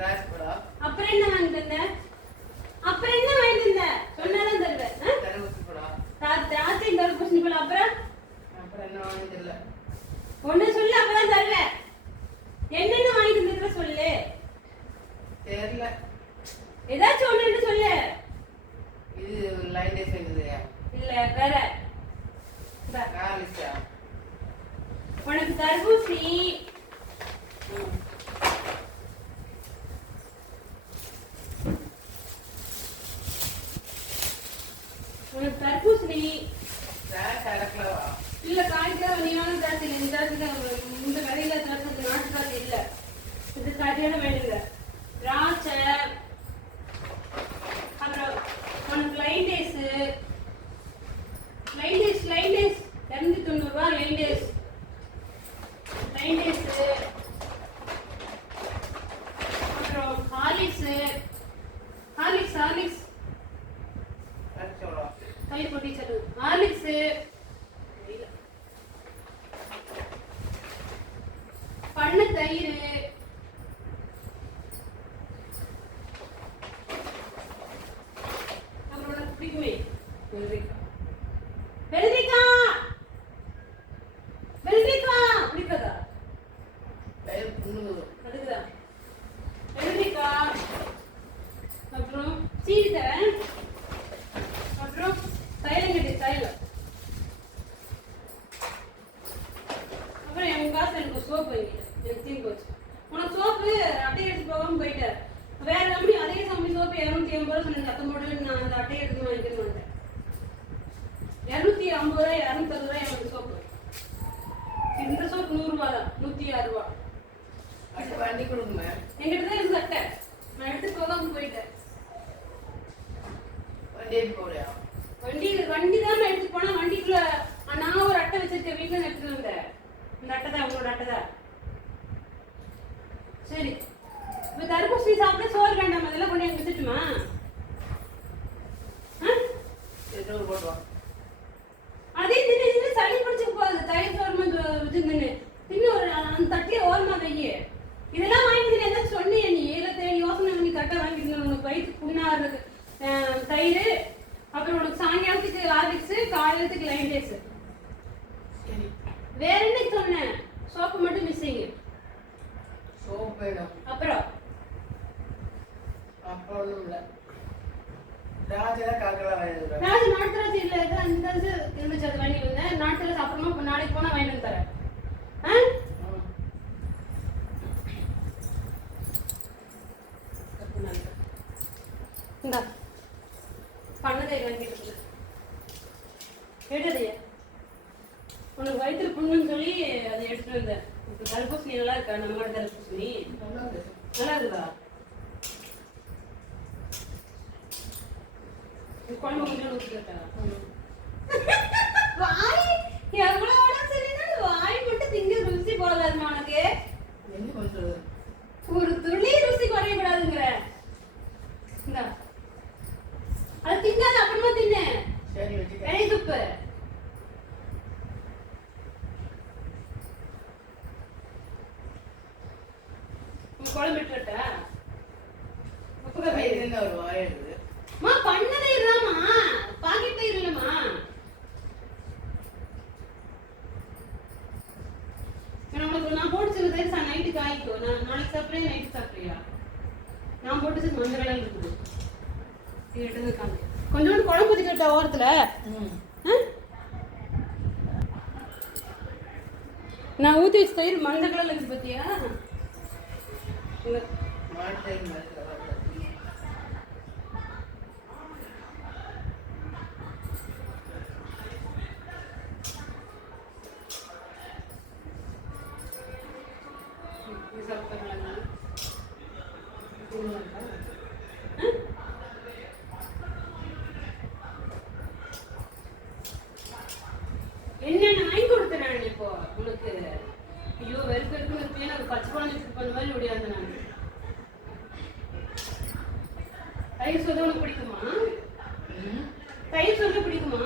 Cross அப்புறம் என்ன வாங்கிட்டு வந்த? அப்புறம் என்ன வாங்கிட்டு வந்த? சொன்னாலும் தருவேன். தரவுக்கு போடா ராத்திரி இந்த ஒரு கொஸ்டின் போல. அப்புறம்? அப்புறம் என்ன வாங்கிட்டு ஒண்ணு சொல்லு அப்புறம் தருவேன். என்னென்ன வாங்கிட்டு சொல்லு. தெரியல. ஏதாச்சும் ஒண்ணு சொல்லு. இது லைன் டேஸ் வாங்கிட்டு இல்ல வேற. உனக்கு தர்பூசணி தர்பூசணி. இல்ல காய்க்கிற நீயான திராட்சை இல்லை இந்த திராட்சை இந்த கடையில திராட்சை நாட்டு திராட்சை இல்ல. இது சரியான வேணுங்க திராட்சை. அப்புறம் உனக்கு Lion dates Lion dates Lion dates இரநூத்தி தொண்ணூறு ரூபா லைன் டேஸ் லைன் டேஸ் அப்புறம் ஹார்லிக்ஸ் ஹார்லிக்ஸ் ஹார்லிக்ஸ் அடிச்சோளம் தயிர் போட்டி சொல்லு ஹார்லிக்ஸ் பண்ண தயிர். அப்புறம் உனக்கு பிடிக்குமே? பிடிக்காதா? அதுக்குதான் அப்புறம் சீனி தரேன் சோப்பு வாங்கிட்டேன் போச்சு உனக்கு சோப்பு அட்டையை எடுத்து போகாம போயிட்டார் வேற கம்பெனி அதே கம்பெனி சோப்பு இரநூத்தி ஐம்பது ரூபா சொன்னீங்க சத்தம் போட்டு நான் அந்த அட்டையை எடுத்து வாங்கிட்டு வந்துட்டேன் இரநூத்தி ஐம்பது ரூபாய் இரநூத்தறுபது ரூபாய் எனக்கு சோப்பு இந்த சோப்பு நூறுரூவா தான் நூற்றி ஆறு ரூபா அது வண்டி கொடுக்குமே என்கிட்ட தான் இருந்து அட்டை நான் எடுத்து போகாம போயிட்டேன் வண்டி எடுத்து போறியா வண்டி வண்டி தான் நான் எடுத்து போனா வண்டிக்குள்ள ஆ, நான் ஒரு அட்டை வச்சிருக்கேன் வீட்டுல எடுத்துட்டு வந்தேன் தான் உங்களோட அட்டை தான் சரி. இப்ப தர்பூசணி சாப்பிட சோறு வேண்டாம்? அதெல்லாம் கொண்டு வந்து வச்சுட்டுமா எட்டு போடுவோம் அதே தின்னு தின்னு சளி பிடிச்சு போகுது. தயிர் சோறு வச்சிருந்தேன்னு. தின்னு ஒரு அந்த தட்டியை ஓரமா வையே. இதெல்லாம் வாங்கிட்டு ஏதாச்சும் சொன்னியே நீ? இல்லை தேடி யோசனை பண்ணி கரெக்டாக வாங்கிட்டு உனக்கு வயிற்று புண்ணாடுறது தயிர் அப்புறம் உனக்கு சாயங்காலத்துக்கு ஹார்லிக்ஸ் காலையிலத்துக்கு லைன் டேஸ் சரி வேற என்ன சொன்னேன் சோப்பு மட்டும் மிஸ்ஸிங் சோப்பு வேணும். அப்புறம்? அப்புறம் ஒன்றும் இல்லை. ராஜா வாங்கிடுறேன் ராஜ நாட்டு ராஜ் இல்ல இது அந்த இது இருந்துச்சு அது வாங்கி வந்தேன் அப்புறமா இப்ப நாளைக்கு போனா வாங்கிட்டு வந்து தரேன்? இந்தா. பண்ணதை வாங்கிட்டு இருக்கு. உனக்கு வயிற்று புண்ணுன்னு சொல்லி அதை எடுத்துட்டு வந்தேன். இப்போ தர்பூசணி நல்லா இருக்கா? நம்மளோட தர்பூசணி நல்லா இருக்குதா? குழம்பு கொஞ்சம் ஊற்றிட்டா வாய் எவ்வளவு உடம்பு சரியில்லைன்னு வாய் மட்டும் திங்க ருசி போடாதுமா உனக்கு என்ன பண்ணுறது ஒரு துளி ருசி குறையக்கூடாதுங்கிற இந்தா அது திங்காத அப்புறமா தின்னு சரி வச்சுக்க வெனை துப்பு உன் குழம்பு விட்டுட்டா உப்புக்க பயிர் பயிர் என்ன ஒரு வாய் இருக்குது மா பண்ணதே இல்லம்மா பாக்கெட் பயிர் இல்லம்மா நான் போட்டு வச்சிருக்க தயிர் சா நைட்டு காய்க்கோ நான் நாளைக்கு சாப்பிட்றியா நைட்டு சாப்பிட்றியா? நான் போட்டு வச்சது மஞ்சள் கலர் இருக்குது. இது எடுத்து காமி கொஞ்சோண்டு குழம்பு ஊற்றிக்கிட்ட ஓரத்துல? நான் ஊற்றி வச்ச தயிர் மஞ்சள் கலர்ல இருக்குது பார்த்தியா Chuột nói. பச்சை குழந்தைக்கு பண்ண மாதிரி முடியாது நான். தயிர் சொல்ல உனக்கு பிடிக்குமா? தயிர் சொல்ல பிடிக்குமா?